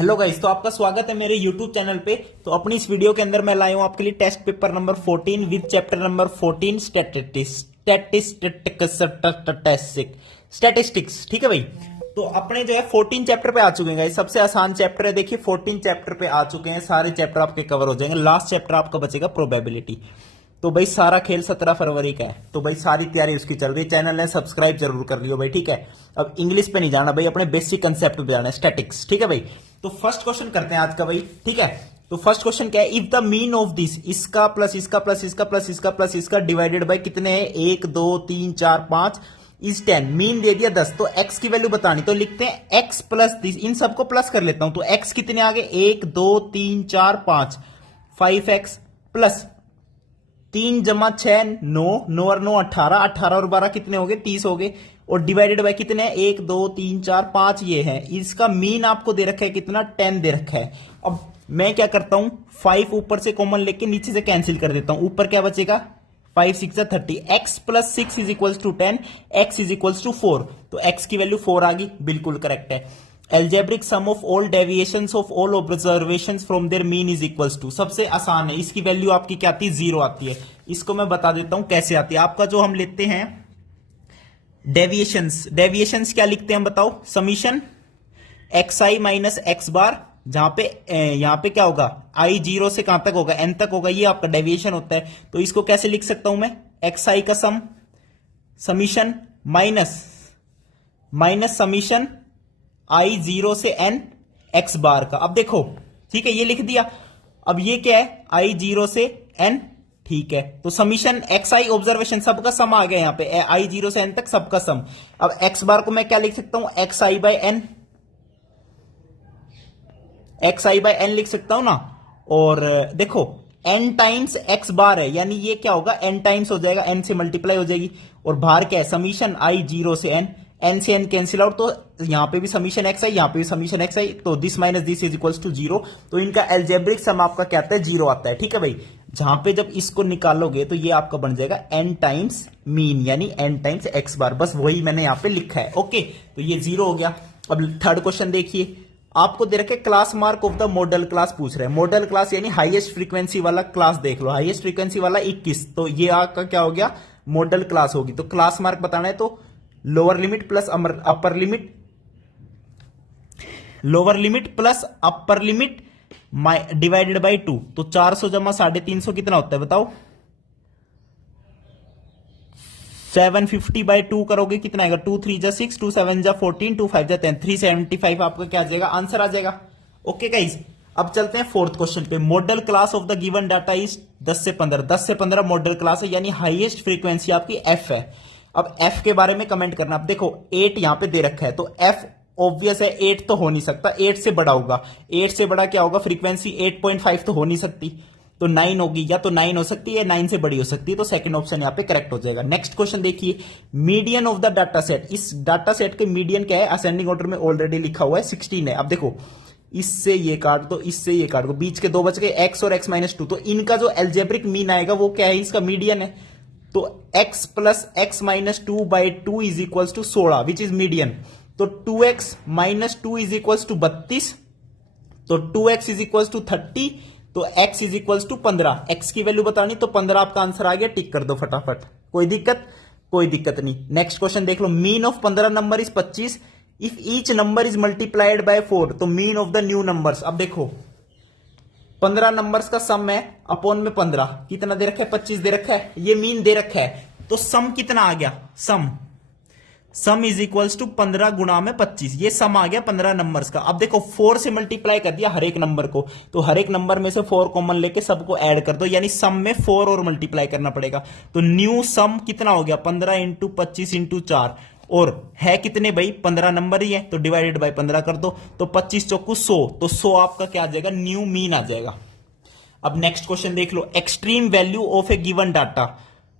Hello guys, तो आपका स्वागत है मेरे YouTube चैनल पे। तो अपनी इस वीडियो के अंदर मैं लाया हूं आपके लिए test paper number 14 with chapter number 14 statistics. ठीक है भाई। तो अपने जो है 14 चैप्टर पे आ चुके हैं गाइस। सबसे आसान चैप्टर है, देखिए 14 चैप्टर पे आ चुके हैं। सारे चैप्टर आपके कवर हो जाएंगे। लास्ट चैप्टर आपका बचेगा प्रोबेबिलिटी। तो भाई सारा खेल 17 फरवरी का है। तो भाई सारी तैयारी उसकी चल रही है। चैनल ने सब्सक्राइब जरूर कर लियो भाई, ठीक है। अब इंग्लिश पे नहीं जाना भाई, अपने बेसिक कंसेप्ट पे जाना है, स्टैटिक्स, ठीक है भाई। तो फर्स्ट क्वेश्चन करते हैं आज का भाई, ठीक है। तो फर्स्ट क्वेश्चन क्या है, if the mean of this, इसका प्लस इसका प्लस इसका प्लस इसका प्लस इसका डिवाइडेड बाय कितने हैं, 1 2 3 4 5 इज 10। मीन दे दिया 10, तो x की वैल्यू बतानी, तो लिखते हैं x प्लस दिस। इन सबको प्लस कर लेता हूं, तो x कितने आ गए, 1 2 3 4 5 5x प्लस 3 जमा 6 9 9 और 9 18 18 और 12 कितने हो गए, 30 हो गए। और डिवाइडेड बाय कितने हैं, 1 2 3 4 5 ये है। इसका मीन आपको दे रखा है कितना, 10 दे रखा है। अब मैं क्या करता हूं, 5 ऊपर से कॉमन लेके नीचे से कैंसिल कर देता हूं। ऊपर क्या बचेगा, 5 6 30। x plus 6 is equal to 10, x is equal to 4। तो x की वैल्यू 4 आ गई, बिल्कुल करेक्ट है। Algebraic sum of all deviations of all observations from their mean is equals to. सबसे आसान है, इसकी वैल्यू आपकी क्या आती है, 0 आती है। इसको मैं बता देता हूं कैसे आती है। आपका जो हम लेते हैं डेविएशंस, डेविएशंस क्या लिखते हैं बताओ, समीशन एक्स आई माइनस एक्स बार, जहां पे यहां पे क्या होगा, आई 0 से कहां तक होगा, एन तक होगा, ये आपका डेविएशन होता है। तो इसको कैसे लिख सकता हूं मैं, एक्स आई का सम, समीशन माइनस माइनस समीशन आई 0 से एन एक्स बार का। अब देखो, ठीक है, ये लिख दिया। अब ये क्या है, आई 0 से एन, ठीक है। तो समीशन एक्स आई ऑब्जर्वेशन सबका सम आ गया यहां पे, आई 0 से एन तक सबका सम। अब एक्स बार को मैं क्या लिख सकता हूं, एक्स आई बाय एन, एक्स आई बाय एन लिख सकता हूं ना। और देखो एन टाइम्स एक्स बार है, यानी ये क्या होगा, एन टाइम्स हो जाएगा, एन से मल्टीप्लाई हो जाएगी। और बाहर क्या है, समीशन आई 0 से एन, एन से एन कैंसिल आउट, तो यहां पे भी समीशन एक्स आई, यहां पे भी समीशन एक्स आई, तो this minus this is equals to 0। तो इनका एल्जेब्रिक सम आपका क्या आता है, 0 आता है, ठीक है भाई। जहां पे जब इसको निकालोगे तो ये आपका बन जाएगा एन टाइम्स मीन, यानी एन टाइम्स एक्स बार। बस वही मैंने यहां पे लिखा है, ओके। तो ये 0 हो गया। अब थर्ड क्वेश्चन देखिए, आपको दे रखे class mark of the model class पूछ रहे हैं। मॉडल क्लास यानी हाईएस्ट फ्रीक्वेंसी वाला क्लास, देख लो हाईएस्ट फ्रीक्वेंसी वाला 21, तो ये आपका क्या हो गया, मॉडल क्लास होगी। तो क्लास मार्क बताना है, तो lower limit plus upper limit, lower limit plus upper limit divided by 2। तो 400 जमा 350 कितना होता है बताओ, 750 बाय 2 करोगे कितना आएगा, 2 3 जा 6, 2 7 जा 14, 2 5 जा 10, 375 आपका क्या आ जाएगा, आंसर आ जाएगा। ओके गाइस, अब चलते हैं फोर्थ क्वेश्चन पे। Model class of the given data is 10 से 15, 10 से 15 मॉडल क्लास है, यानी हाईएस्ट फ्रीक्वेंसी आपकी एफ है। अब एफ के बारे में कमेंट करना। अब देखो 8 यहां पे दे रखा है, तो एफ ऑब्वियस है, 8 तो हो नहीं सकता, 8 से बड़ा होगा। 8 से बड़ा क्या होगा, फ्रीक्वेंसी 8.5 तो हो नहीं सकती, तो 9 होगी, या तो 9 हो सकती है, 9 से बड़ी हो सकती है। तो सेकंड ऑप्शन यहां पे करेक्ट हो जाएगा। नेक्स्ट क्वेश्चन देखिए, median of the data set. इस डाटा सेट के मीडियन क्या है, असेंडिंग ऑर्डर में ऑलरेडी लिखा हुआ है 16 है। अब देखो इससे ये काट दो, इससे ये काट दो, बीच के 2 बच गए, एक्स और एक्स माइनस 2। तो इनका जो एल्जेब्रिक मीन आएगा वो क्या है, इसका मीडियन है। तो x plus x minus 2 by 2 is equals to 16, which is median. तो 2x minus 2 is equals to 32, तो 2x इज इक्वल्स टू 30, तो x is equals to 15। x की वैल्यू बतानी, तो 15 आपका आंसर आ गया, टिक कर दो फटाफट। कोई दिक्कत, कोई दिक्कत नहीं। नेक्स्ट क्वेश्चन देख लो, mean of 15 number is 25 if each number is multiplied by 4, तो mean of the new numbers. अब देखो 15 नंबर्स का सम है, अपॉन में 15 कितना दे रखा है, 25 दे रखा है, ये मीन दे रखा है। तो सम कितना आ गया, सम इज इक्वल्स टू 15 गुणा में 25, ये सम आ गया 15 नंबर्स का। अब देखो 4 से मल्टीप्लाई कर दिया हर एक नंबर को, तो हर एक नंबर में से 4 कॉमन लेके सबको ऐड कर दो, यानी सम में 4 और मल्टीप्लाई करना पड़ेगा। तो न्यू सम कितना हो गया, 15 इंटू 25 इंटू 4, और है कितने भाई, 15 नंबर ही है, तो डिवाइडेड बाय 15 कर दो, तो 25 चौकू 100, तो 100 आपका क्या आ जाएगा, न्यू मीन आ जाएगा। अब नेक्स्ट क्वेश्चन देख लो, extreme value of a given data.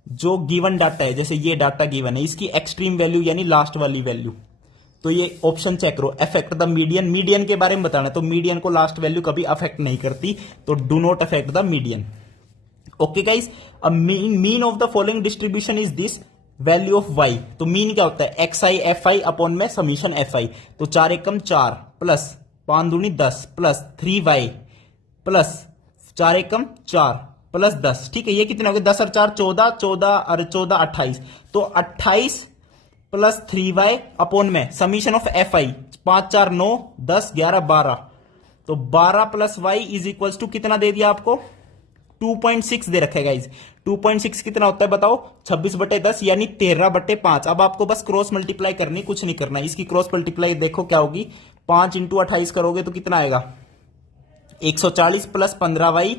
जो गिवन डाटा है, जैसे ये डाटा गिवन है, इसकी एक्सट्रीम वैल्यू यानी लास्ट वाली वैल्यू, तो ये ऑप्शन चेक करो। अफेक्ट द मीडियन, मीडियन के बारे में बताना, तो मीडियन को लास्ट वैल्यू कभी अफेक्ट नहीं करती, तो do not affect the median. Okay guys, अब mean of the following distribution is this, value of y। तो मीन क्या होता है, X I F I upon में समीशन एफ आई। तो 4 एकम 4 प्लस 5 दूनी 10 प्लस 3y प्लस 4 एकम 4 प्लस 10। ठीक है, ये कितने हो गए 10 और 4 14, 14 और 14 28। तो 28 प्लस 3y अपॉन में समीशन ऑफ एफ आई 5 4 9 10 11 12। तो 12 plus y is equal to कितना दे दिया आपको 2.6 दे रखा है गाइज। 2.6 कितना होता है बताओ 26/10 यानी 13/5। अब आपको बस क्रॉस मल्टीप्लाई करनी, कुछ नहीं करना। इसकी क्रॉस मल्टीप्लाई देखो क्या होगी 5 × 28 करोगे तो कितना आएगा 140 plus 15y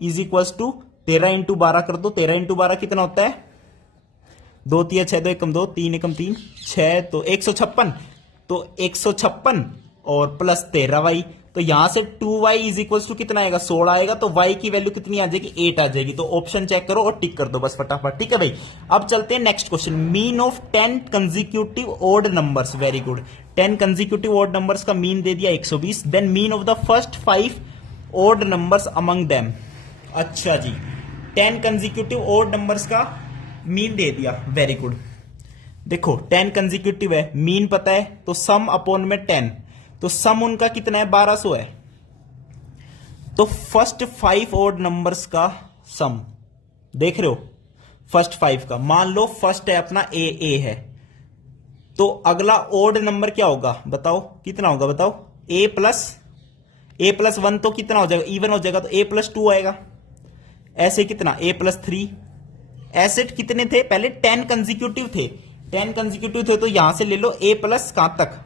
is equal to 13 × 12 कर दो। 13 × 12 कितना होता है 2 3 6 2 एकम 2 3 एकम 3 6 तो 156। तो 156 और प्लस 13y तो यहां से 2y इज इक्वल टू कितना आएगा 16 आएगा। तो y की वैल्यू कितनी आ जाएगी 8 आ जाएगी। तो ऑप्शन चेक करो और टिक कर दो बस फटाफट। ठीक है भाई, अब चलते हैं next question. Mean of 10 consecutive odd numbers. Very good, 10 consecutive odd numbers का मीन दे दिया 120। Then mean of the first 5 odd numbers among them. अच्छा जी, 10 कंसेक्यूटिव ऑड नंबर्स का मीन दे दिया। वेरी गुड, देखो 10 कंसेक्यूटिव है, मीन पता है तो सम अपॉन में 10। तो सम उनका कितना है 1200 है। तो फर्स्ट 5 ऑड नंबर्स का सम देख रहे हो, फर्स्ट 5 का मान लो फर्स्ट है अपना ए है। तो अगला ऑड नंबर क्या होगा बताओ, कितना होगा बताओ ए प्लस 1 तो कितना हो जाएगा इवन हो जाएगा। तो ए प्लस 2 आएगा। ऐसे कितना ए प्लस 3। एसेट कितने थे पहले 10 कंसेक्यूटिव थे, 10 कंसेक्यूटिव थे। तो यहां से ले लो ए प्लस कहां तक,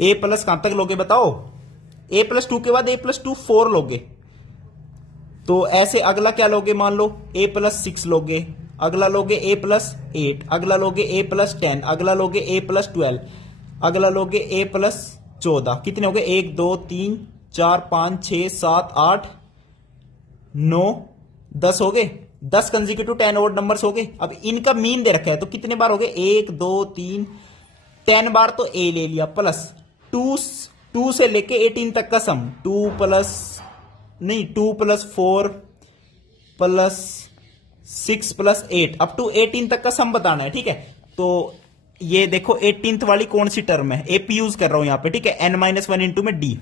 ए प्लस कहां तक लोगे बताओ ए प्लस 2 के बाद ए प्लस 2 4 लोगे। तो ऐसे अगला क्या लोगे मान लो ए प्लस 6 लोगे, अगला लोगे ए प्लस 8, अगला लोगे ए प्लस 10, अगला लोगे ए प्लस 12, अगला लोगे ए प्लस 14। कितने हो गए 1 2 3 4 5 6 7 8 9 10 हो गए। 10 कंसेक्यूटिव 10 ऑड नंबर्स हो गए। अब इनका मीन दे रखा है तो कितने बार हो गए 1 2 3 10 बार। तो ए ले लिया प्लस 2 से लेके 18 तक का sum 2 plus 4 plus 6 plus 8 up to 18 तक का सम बताना है। ठीक है, तो ये देखो 18th वाली कौन सी टर्म है, एपी यूज कर रहा हूं यहां पे। ठीक है, n-1 इंटू में डी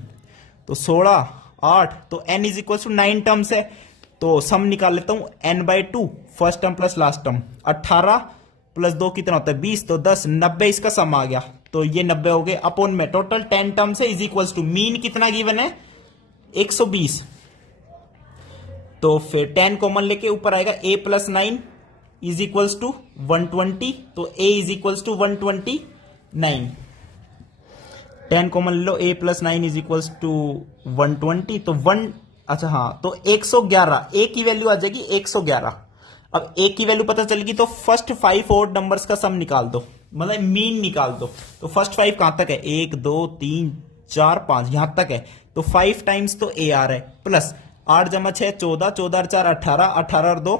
तो 16 8 तो n is equal to 9 terms है। तो सम निकाल लेता हूं n/2 first term plus last term 18 plus 2 कितना होता है 20 तो 10 90 इसका सम आ गया। तो ये 90 हो गए अपॉन में टोटल 10 टर्म्स है इज इक्वल्स टू मीन कितना गिवन है 120। तो फिर 10 कॉमन लेके ऊपर आएगा a plus 9 is equals to 120। तो a is equals to 129। 10 common ले लो a plus 9 is equals to 120। तो 1 अच्छा हाँ तो 111 a की वैल्यू आ जाएगी 111। अब a की वैल्यू पता चलेगी तो फर्स्ट 5 ऑड नंबर्स का सम निकाल दो, मतलब मीन निकाल दो। तो फर्स्ट 5 कहां तक है 1 2 3 4 5 यहां तक है। तो 5 टाइम्स तो a आ रहा है प्लस 8 जमा 6 14 14 4 18 18 और 2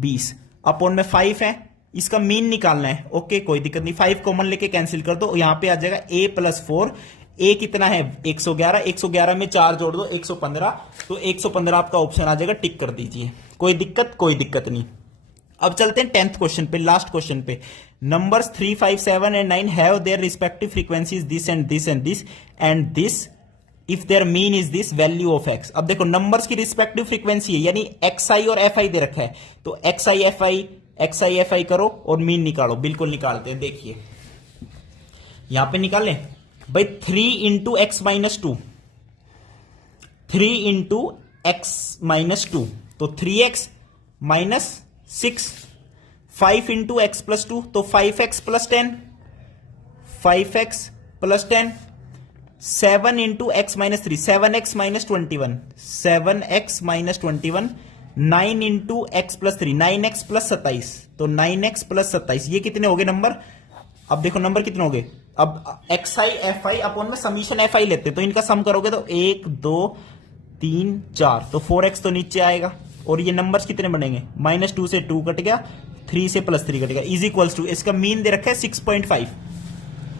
20 अपॉन में 5 है। इसका मीन निकालना है। ओके कोई दिक्कत नहीं, 5 कॉमन लेके कैंसिल कर दो। यहां पे आ जाएगा a प्लस 4। a कितना है 111, 111 में 4 जोड़ दो 115। तो 115 आपका ऑप्शन आ जाएगा, टिक कर दीजिए। कोई दिक्कत नहीं। अब चलते हैं 10th क्वेश्चन पे, लास्ट क्वेश्चन पे। Numbers 3 5 7 and 9 have their respective frequencies this and this and this and this if there mean is this value of x। अब देखो नंबर्स की रिस्पेक्टिव फ्रीक्वेंसी है यानी xi और fi दे रखा है। तो xi fi करो और मीन निकालो। बिल्कुल निकालते हैं, देखिए यहां पे निकालें भाई 3 into x minus 2, 3 into x minus 2 तो 3x minus 6। 5 into x plus 2 तो 5x plus 10, 5x plus 10। 7 into x minus 3 7x minus 21, 7x minus 21। 9 into x plus 3 9x plus 27 तो 9x प्लस 27। ये कितने हो गए नंबर, अब देखो नंबर कितने हो गए। अब xi fi अपॉन में समीशन fi लेते तो इनका सम करोगे तो 1 2 3 4 तो 4x तो नीचे आएगा। और ये नंबर्स कितने बनेंगे -2 से 2 कट गया, 3 से +3 कट गया इज इक्वल्स टू इसका मीन दे रखा है 6.5।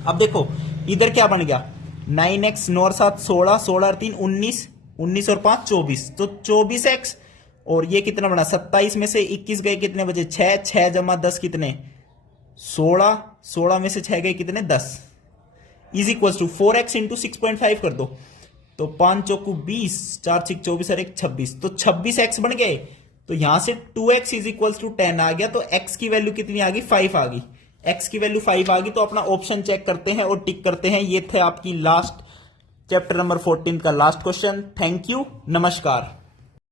अब देखो इधर क्या बन गया 9x 9 और 7 16, 16 और 3 19, 19 और 5 24 तो 24x। और ये कितना बना 27 में से 21 गए कितने बचे 6, 6 जमा 10 कितने 16, 16 में से 6 गए कितने 10। Is equal to 4x into 6.5 कर दो, तो 5 चौकू 20, 4 6 24 और 1 26, तो 26x बन गए। तो यहां से 2x इज इक्वल टू 10 आ गया, तो x की वैल्यू कितनी आ गई, 5 आ गई। x की वैल्यू 5 आ गई, तो अपना ऑप्शन चेक करते हैं और टिक करते हैं। ये थे आपकी लास्ट चैप्टर नंबर 14 का लास्ट क्वेश्चन। थैंक यू, नमस्कार।